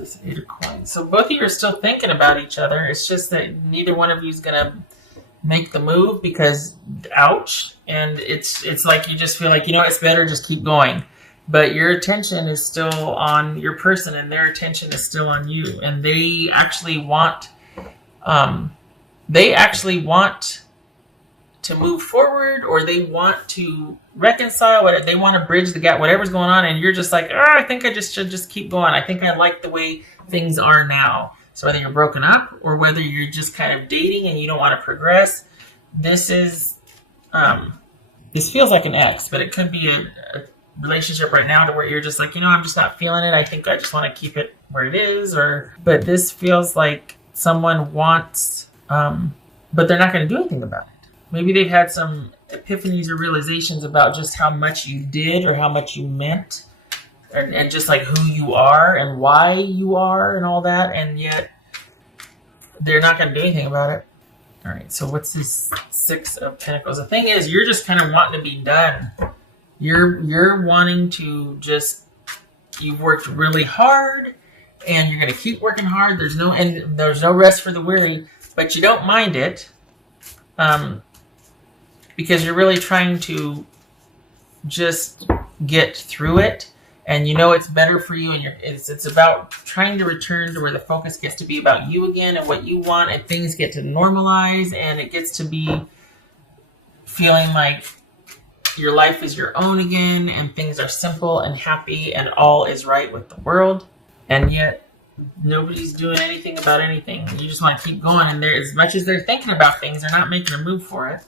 This 8 of coins. So both of you are still thinking about each other. It's just that neither one of you is going to make the move because, ouch. And it's like you just feel like, it's better just keep going. But your attention is still on your person and their attention is still on you. And they actually want to move forward, or they want to reconcile, they want to bridge the gap, whatever's going on, and you're just like, I think I just should just keep going. I think I like the way things are now. So whether you're broken up or whether you're just kind of dating and you don't want to progress, this feels like an ex, but it could be a relationship right now to where you're just like, I'm just not feeling it. I think I just want to keep it where it is, but this feels like someone wants, but they're not going to do anything about it. Maybe they've had some epiphanies or realizations about just how much you did or how much you meant, and just like who you are and why you are and all that, and yet they're not going to do anything about it. All right, so what's this 6 of Pentacles? The thing is, you're just kind of wanting to be done. You're wanting to just, you've worked really hard, and you're going to keep working hard. There's no rest for the weary, but you don't mind it. Because you're really trying to just get through it, and it's better for you, and it's about trying to return to where the focus gets to be about you again and what you want, and things get to normalize, and it gets to be feeling like your life is your own again, and things are simple and happy, and all is right with the world, and yet nobody's doing anything about anything. You just want to keep going, and as much as they're thinking about things, they're not making a move for it.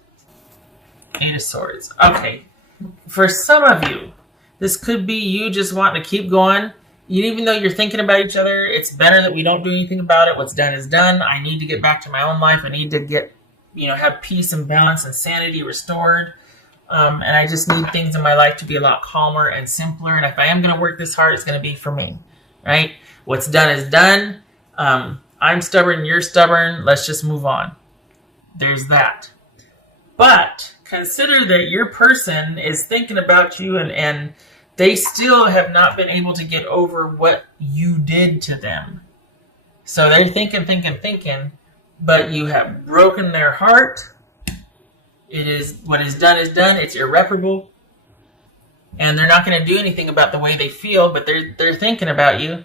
8 of Swords. Okay. For some of you, this could be you just wanting to keep going. Even though you're thinking about each other, it's better that we don't do anything about it. What's done is done. I need to get back to my own life. I need to get, have peace and balance and sanity restored. And I just need things in my life to be a lot calmer and simpler. And if I am going to work this hard, it's going to be for me. Right? What's done is done. I'm stubborn. You're stubborn. Let's just move on. There's that. But consider that your person is thinking about you, and they still have not been able to get over what you did to them. So they're thinking, but you have broken their heart. It is, what is done is done. It's irreparable. And they're not going to do anything about the way they feel, but they're thinking about you.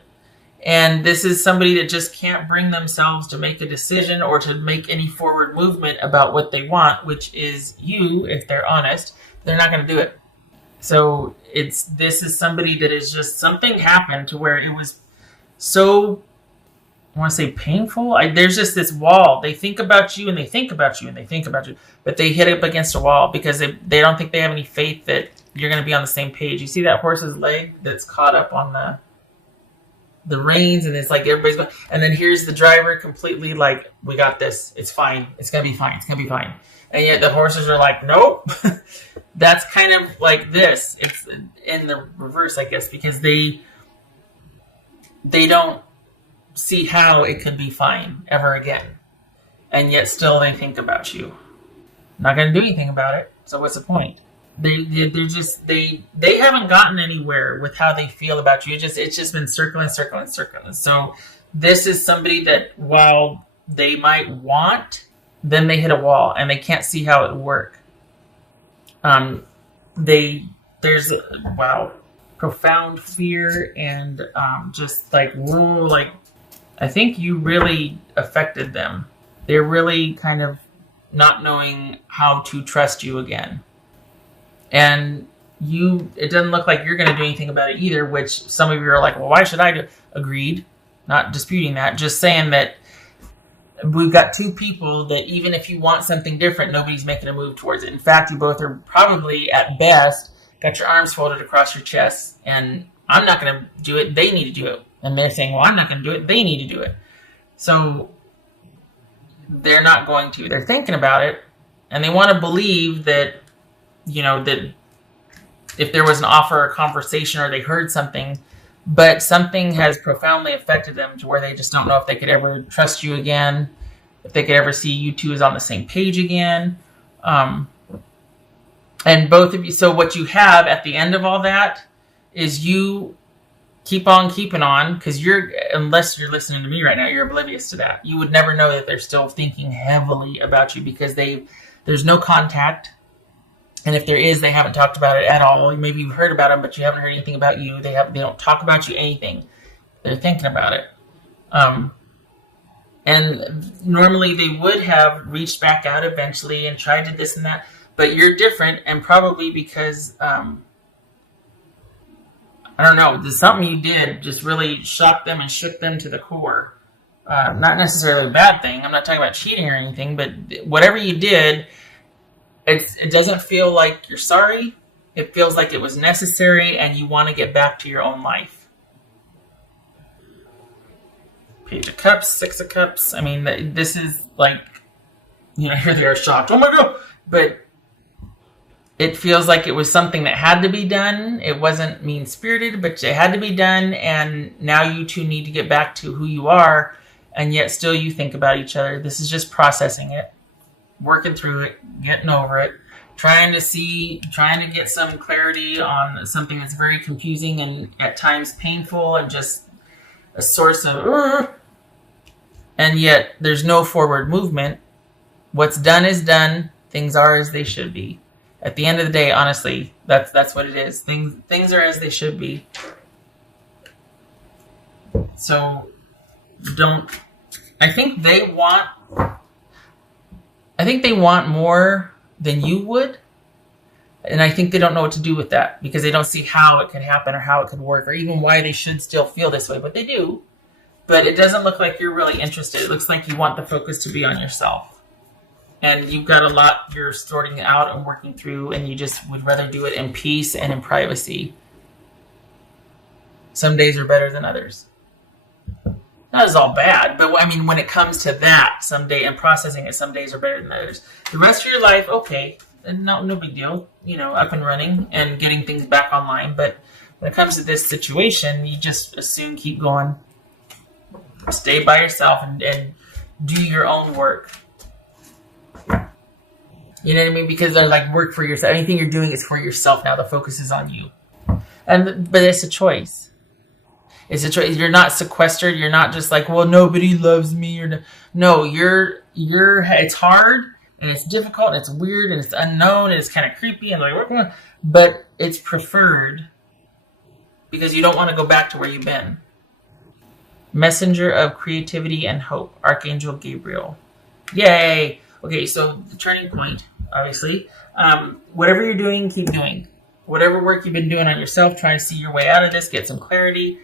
And this is somebody that just can't bring themselves to make a decision or to make any forward movement about what they want, which is you, if they're honest. They're not going to do it. So this is somebody that is just, something happened to where it was so, I want to say painful. There's just this wall. They think about you and they think about you and they think about you, but they hit up against a wall because they don't think they have any faith that you're going to be on the same page. You see that horse's leg that's caught up on the reins, and it's like everybody's going, and then here's the driver completely like, we got this, it's fine, it's gonna be fine, it's gonna be fine, and yet the horses are like, nope. That's kind of like this. It's in the reverse, I guess, because they don't see how it could be fine ever again, and yet still they think about you. Not gonna do anything about it, so what's the point? They haven't gotten anywhere with how they feel about you. It's just been circling. So this is somebody that, while they might want, then they hit a wall and they can't see how it would work. There's profound fear and just like, whoa, like, I think you really affected them. They're really kind of not knowing how to trust you again. And it doesn't look like you're going to do anything about it either, which some of you are like, well, why should I do? Agreed. Not disputing that. Just saying that we've got two people that even if you want something different, nobody's making a move towards it. In fact, you both are probably, at best, got your arms folded across your chest, and I'm not going to do it. They need to do it. And they're saying, well, I'm not going to do it. They need to do it. So they're not going to. They're thinking about it, and they want to believe that, that if there was an offer or conversation or they heard something, but something has profoundly affected them to where they just don't know if they could ever trust you again, if they could ever see you two as on the same page again. And both of you, so what you have at the end of all that is you keep on keeping on, because unless you're listening to me right now, you're oblivious to that. You would never know that they're still thinking heavily about you, because there's no contact. And if there is, they haven't talked about it at all. Maybe you've heard about them, but you haven't heard anything about you. They don't talk about you anything. They're thinking about it. And normally they would have reached back out eventually and tried to this and that. But you're different, and probably because, I don't know, something you did just really shocked them and shook them to the core. Not necessarily a bad thing. I'm not talking about cheating or anything, but whatever you did, it doesn't feel like you're sorry. It feels like it was necessary, and you want to get back to your own life. Page of Cups, Six of Cups. I mean, this is like, here they are shocked. Oh my God! But it feels like it was something that had to be done. It wasn't mean-spirited, but it had to be done, and now you two need to get back to who you are, and yet still you think about each other. This is just processing it, working through it, getting over it, trying to get some clarity on something that's very confusing and at times painful and just a source of, and yet there's no forward movement. What's done is done. Things are as they should be. At the end of the day, honestly, that's what it is. Things are as they should be. So I think they want more than you would. And I think they don't know what to do with that, because they don't see how it could happen or how it could work or even why they should still feel this way. But they do. But it doesn't look like you're really interested. It looks like you want the focus to be on yourself. And you've got a lot you're sorting out and working through, and you just would rather do it in peace and in privacy. Some days are better than others. Not as all bad, but I mean, when it comes to that, someday, and processing it, some days are better than others. The rest of your life, okay, no big deal, up and running and getting things back online. But when it comes to this situation, you just assume keep going. Stay by yourself and do your own work. You know what I mean? Because they're like, work for yourself. Anything you're doing is for yourself now. The focus is on you. But it's a choice. It's a choice. You're not sequestered. You're not just like, well, nobody loves me. No, it's hard and it's difficult and it's weird and it's unknown and it's kind of creepy and like, but it's preferred because you don't want to go back to where you've been. Messenger of creativity and hope, Archangel Gabriel. Yay! Okay, so the turning point, obviously. Whatever you're doing, keep doing. Whatever work you've been doing on yourself, trying to see your way out of this, get some clarity.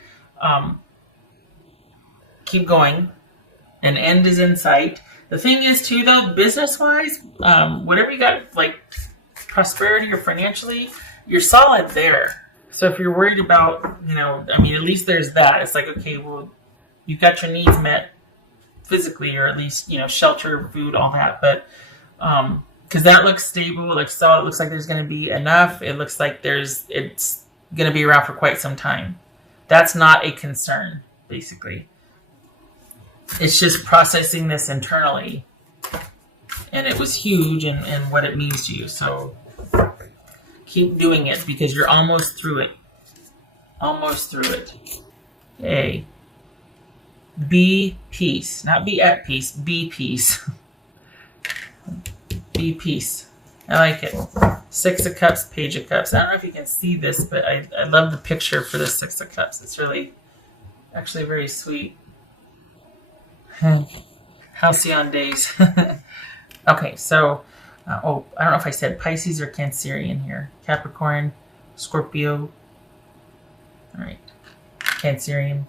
Keep going. An end is in sight. The thing is, too, though, business-wise, whatever you got, like prosperity or financially, you're solid there. So if you're worried about, at least there's that. It's like, okay, well, you've got your needs met physically, or at least, shelter, food, all that. But because that looks stable, it looks solid, it looks like there's going to be enough. It looks like it's going to be around for quite some time. That's not a concern, basically. It's just processing this internally. And it was huge in what it means to you. So keep doing it because you're almost through it. Almost through it. Hey. Be peace. Not be at peace. Be peace. Be peace. I like it. Six of Cups, Page of Cups. I don't know if you can see this, but I love the picture for the Six of Cups. It's really, actually very sweet. Halcyon days. Okay, so, I don't know if I said Pisces or Cancerian here. Capricorn, Scorpio. All right, Cancerian.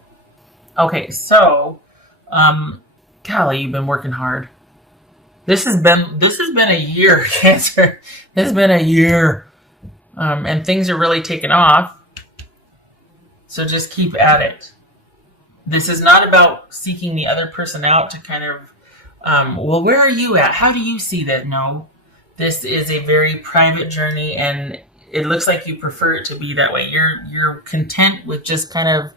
Okay, so, golly, you've been working hard. This has been a year, Cancer. This has been a year, and things are really taking off. So just keep at it. This is not about seeking the other person out to kind of, well, where are you at? How do you see that? No, this is a very private journey, and it looks like you prefer it to be that way. You're content with just kind of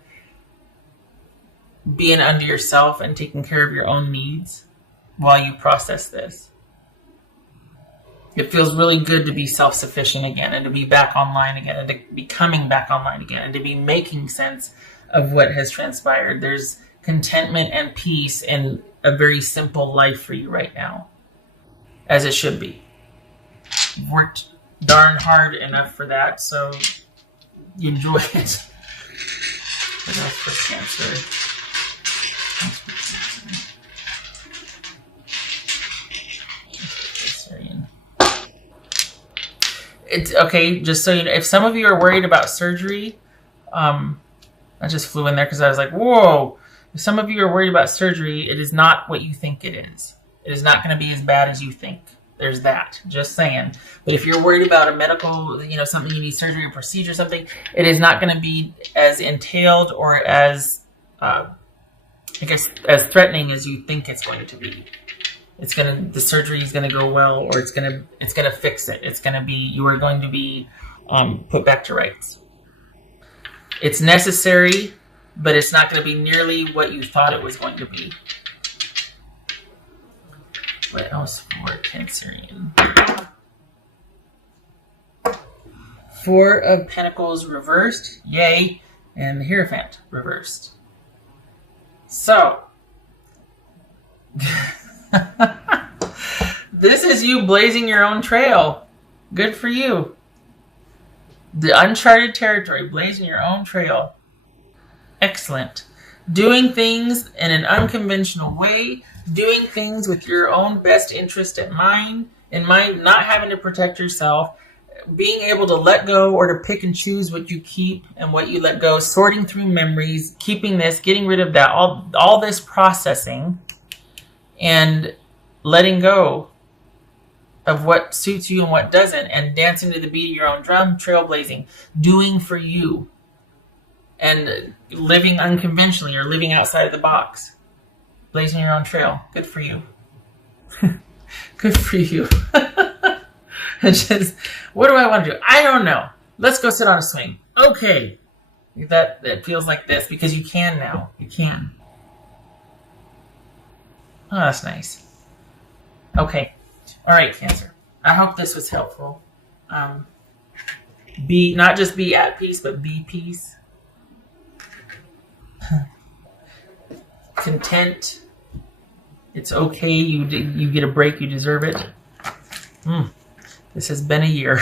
being under yourself and taking care of your own needs while you process this. It feels really good to be self-sufficient again and to be back online again and to be coming back online again and to be making sense of what has transpired. There's contentment and peace and a very simple life for you right now, as it should be. You've worked darn hard enough for that, so you enjoy it. What else for Cancer? It's okay, just so you know, if some of you are worried about surgery, I just flew in there because I was like, whoa. If some of you are worried about surgery, it is not what you think it is. It is not going to be as bad as you think. There's that. Just saying. But if you're worried about a medical, something you need surgery or procedure or something, it is not going to be as entailed or as, as threatening as you think it's going to be. The surgery is gonna go well, or it's gonna fix it. You are going to be put back to rights. It's necessary, but it's not going to be nearly what you thought it was going to be. What else for Cancerian? Four of Pentacles reversed, yay, and the Hierophant reversed. So. This is you blazing your own trail. Good for you. The uncharted territory, blazing your own trail. Excellent. Doing things in an unconventional way, doing things with your own best interest in mind, not having to protect yourself, being able to let go or to pick and choose what you keep and what you let go, sorting through memories, keeping this, getting rid of that, all this processing, and letting go of what suits you and what doesn't, and dancing to the beat of your own drum, trailblazing, doing for you, and living unconventionally or living outside of the box, blazing your own trail. Good for you. Good for you. What do I want to do? I don't know. Let's go sit on a swing. Okay. That feels like this because you can now. You can. Oh, that's nice. Okay. All right, Cancer. I hope this was helpful. Not just be at peace, but be peace. Content. It's okay. You get a break. You deserve it. This has been a year.